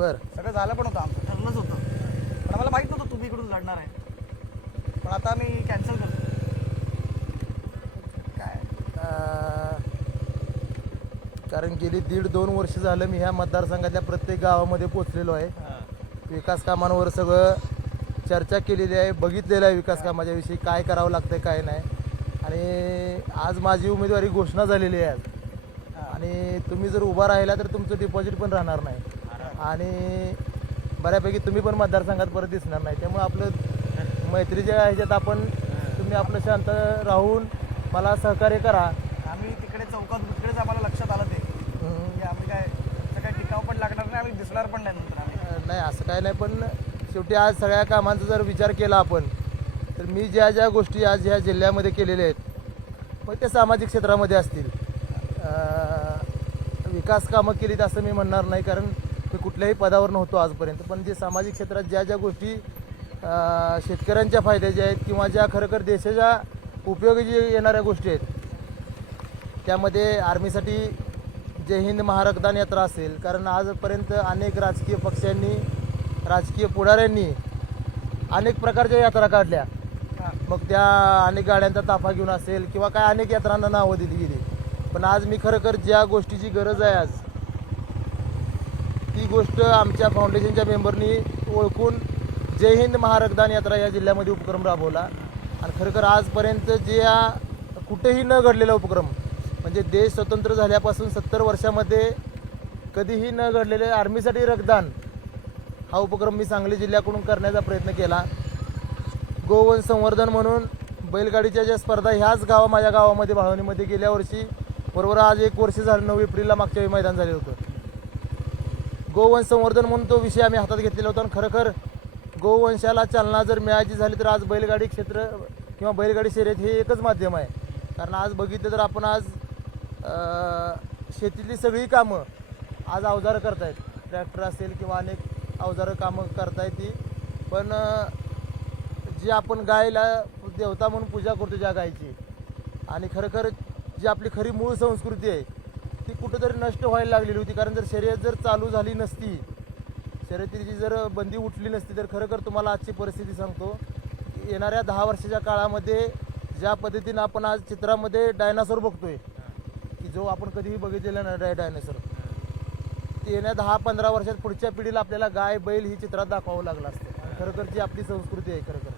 बर सगळं झालं पण होतं, आमचं ठरलंच होतं, पण आम्हाला माहीत नव्हतं तुम्ही इकडून लढणार आहे. पण आता मी कॅन्सल करतो. काय कारण गेली 1.5-2 वर्ष झालं मी ह्या मतदारसंघातल्या प्रत्येक गावामध्ये पोचलेलो आहे. विकास कामांवर सगळं चर्चा केलेली आहे, बघितलेलं आहे विकास कामाच्या विषयी काय करावं लागतं काय नाही. आणि आज माझी उमेदवारी घोषणा झालेली आहे आज. आणि तुम्ही जर उभा राहिला तर तुमचं डिपॉझिट पण राहणार नाही आणि बऱ्यापैकी तुम्ही पण मतदारसंघात परत दिसणार नाही. त्यामुळे आपलं मैत्रीच्या ह्याच्यात आपण तुम्ही आपलं शांत राहून मला सहकार्य करा. आम्ही तिकडे चौकात तिकडेच आम्हाला लक्षात आलं ते की आम्ही काय आमचं काय टिकाव पण लागणार नाही, आम्ही दिसणार पण नाही नंतर आम्ही. नाही असं काय नाही, पण शेवटी आज सगळ्या कामांचा जर विचार केला आपण तर मी ज्या ज्या गोष्टी आज ह्या जिल्ह्यामध्ये केलेल्या आहेत मग त्या सामाजिक क्षेत्रामध्ये असतील. विकास कामं केलीत असं मी म्हणणार नाही, कारण मी कुठल्याही पदावर नव्हतो आजपर्यंत. पण जे सामाजिक क्षेत्रात ज्या ज्या गोष्टी शेतकऱ्यांच्या फायद्याच्या आहेत किंवा ज्या खरोखर देशाच्या उपयोगी जे येणाऱ्या गोष्टी आहेत त्यामध्ये आर्मीसाठी जय हिंद महारक्तदान यात्रा असेल. कारण आजपर्यंत अनेक राजकीय पक्षांनी राजकीय पुढाऱ्यांनी अनेक प्रकारच्या यात्रा काढल्या, मग त्या अनेक गाड्यांचा ताफा घेऊन असेल किंवा काय अनेक यात्रांना नावं दिली गेली. पण आज मी खरोखर ज्या गोष्टीची गरज आहे आज ती गोष्ट आमच्या फाउंडेशनच्या मेंबरनी ओळखून जय हिंद महारक्तदान यात्रा या जिल्ह्यामध्ये उपक्रम राबवला. आणि खरोखर आजपर्यंत जे कुठेही न घडलेला उपक्रम म्हणजे देश स्वतंत्र झाल्यापासून 70 वर्षामध्ये कधीही न घडलेले आर्मीसाठी रक्तदान हा उपक्रम मी सांगली जिल्ह्याकडून करण्याचा प्रयत्न केला. गोवंश संवर्धन म्हणून बैलगाडीच्या ज्या स्पर्धा ह्याच माझ्या गावामध्ये भाळवणीमध्ये गेल्या वर्षी बरोबर आज 1 वर्ष झालं 9 एप्रिलला मागच्या वेळी मैदान झालं होतं. गोवंश संवर्धन म्हणून तो विषय आम्ही हातात घेतलेला होता. आणि खरोखर गोवंशाला चालना जर मिळायची झाली तर आज बैलगाडी क्षेत्र किंवा बैलगाडी शर्यत हे एकच माध्यम आहे. कारण आज बघितलं तर आपण आज शेतीतली सगळी कामं आज अवजारं करतायत, ट्रॅक्टर असेल किंवा अनेक अवजारं कामं करतायत ती. पण जी आपण गायला देवता म्हणून पूजा करतो ज्या गायची आणि खरोखर जी आपली खरी मूळ संस्कृती आहे ती कुठंतरी नष्ट व्हायला लागलेली होती. कारण जर शर्यत जर चालू झाली नसती, शर्यतीची जर बंदी उठली नसती तर खरोखर तुम्हाला आजची परिस्थिती सांगतो येणाऱ्या 10 वर्षाच्या काळामध्ये ज्या पद्धतीनं आपण आज चित्रामध्ये डायनासोर बघतोय की जो आपण कधीही बघितलेला नाही डायनासोर, ते येण्या 10-15 वर्षात पुढच्या पिढीला आपल्याला गाय बैल ही चित्रात दाखवावं लागलं असतं. खरोखर जी आपली संस्कृती आहे खरोखर